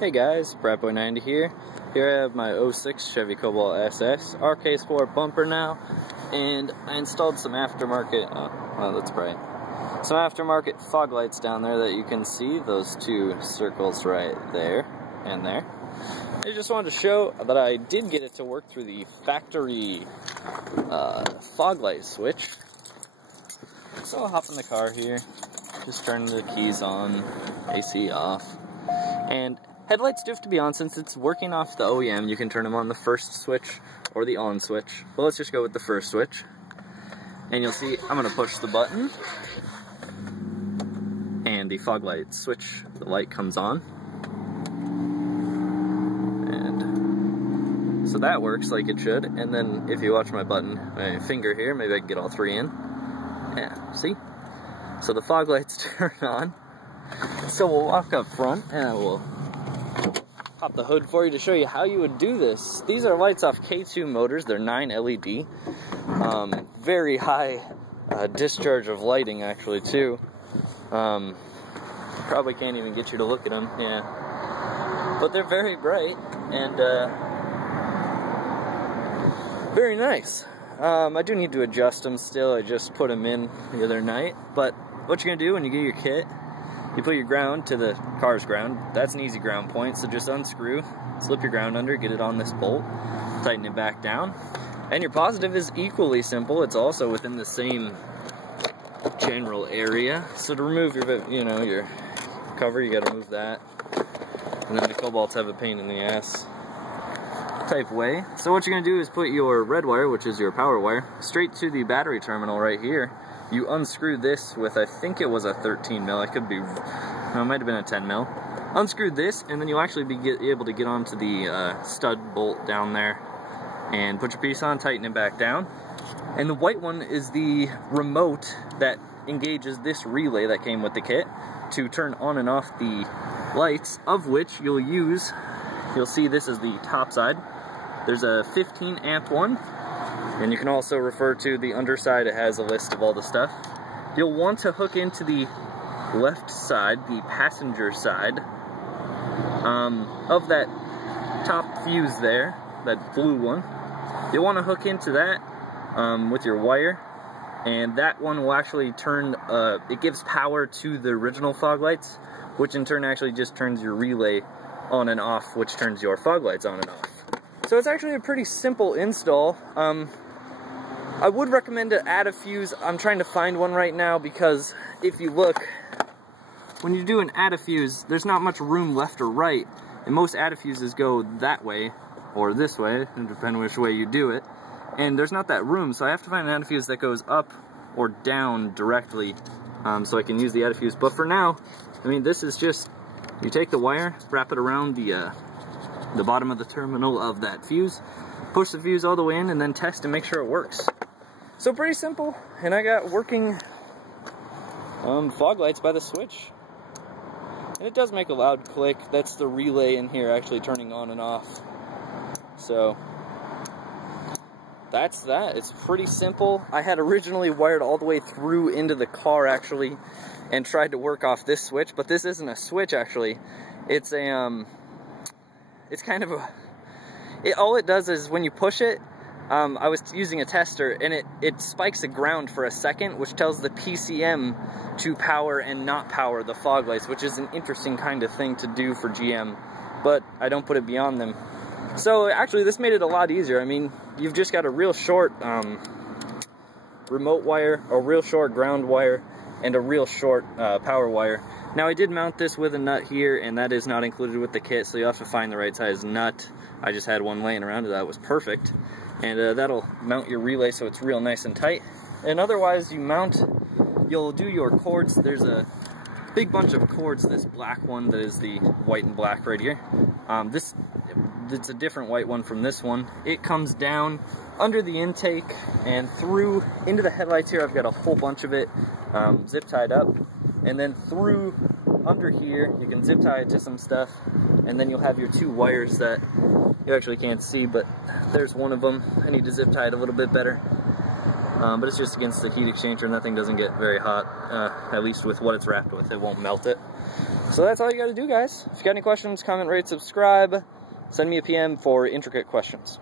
Hey guys, BratBoy90 here. Here I have my 06 Chevy Cobalt SS, RKSport bumper now, and I installed some aftermarket, that's bright, some aftermarket fog lights down there that you can see, those two circles right there and there. I just wanted to show that I did get it to work through the factory fog light switch. So I'll hop in the car here, just turn the keys on, AC off, and headlights do have to be on since it's working off the OEM. You can turn them on the first switch or the on switch. But let's just go with the first switch. And you'll see I'm going to push the button and the fog light switch, the light comes on. And so that works like it should. And then if you watch my button, my finger here, maybe I can get all three in. Yeah, see? So the fog lights turn on. So we'll walk up front and we'll pop the hood for you to show you how you would do this. These are lights off K2Motors. They're 9 LED. Very high discharge of lighting actually too. Probably can't even get you to look at them. Yeah, but they're very bright and very nice. I do need to adjust them still. I just put them in the other night. But what you're gonna do when you get your kit, you put your ground to the car's ground. That's an easy ground point, so just unscrew, slip your ground under, get it on this bolt, tighten it back down. And your positive is equally simple. It's also within the same general area. So to remove your, your cover, you gotta move that. And then the Cobalts have a pain in the ass type way. So what you're gonna do is put your red wire, which is your power wire, straight to the battery terminal right here. You unscrew this with, I think it was a 13 mil, it could be, no, it might have been a 10 mil. Unscrew this, and then you'll actually be able to get onto the stud bolt down there and put your piece on, tighten it back down. And the white one is the remote that engages this relay that came with the kit to turn on and off the lights, of which you'll see this is the top side. There's a 15 amp one. And you can also refer to the underside, it has a list of all the stuff. You'll want to hook into the left side, the passenger side, of that top fuse there, that blue one. You'll want to hook into that with your wire, and that one will actually turn, it gives power to the original fog lights, which in turn actually just turns your relay on and off, which turns your fog lights on and off. So it's actually a pretty simple install. I would recommend to add a fuse. I'm trying to find one right now because if you look, when you do an add a fuse, there's not much room left or right, and most add a fuses go that way or this way, depending which way you do it, and there's not that room, so I have to find an add a fuse that goes up or down directly so I can use the add a fuse. But for now, I mean, this is just, you take the wire, wrap it around the bottom of the terminal of that fuse, push the fuse all the way in, and then test and make sure it works. So pretty simple, and I got working fog lights by the switch. And it does make a loud click. That's the relay in here actually turning on and off. So that's that. It's pretty simple. I had originally wired all the way through into the car actually and tried to work off this switch, but this isn't a switch actually. It's a it's kind of a, all it does is when you push it, I was using a tester, and it spikes the ground for a second, which tells the PCM to power and not power the fog lights, which is an interesting kind of thing to do for GM, but I don't put it beyond them. So actually this made it a lot easier. I mean, you've just got a real short remote wire, a real short ground wire, and a real short power wire. Now I did mount this with a nut here, and that is not included with the kit, so you have to find the right size nut. I just had one laying around, and that was perfect. And that'll mount your relay so it's real nice and tight. And otherwise you'll do your cords. There's a big bunch of cords, this black one that is the white and black right here. It's a different white one from this one. It comes down under the intake and through into the headlights here. I've got a whole bunch of it zip tied up. And then through under here, you can zip tie it to some stuff. And then you'll have your two wires that you actually can't see, but there's one of them. I need to zip tie it a little bit better. But it's just against the heat exchanger. Nothing doesn't get very hot, at least with what it's wrapped with. It won't melt it. So that's all you got to do, guys. If you got any questions, comment, rate, subscribe. Send me a PM for intricate questions.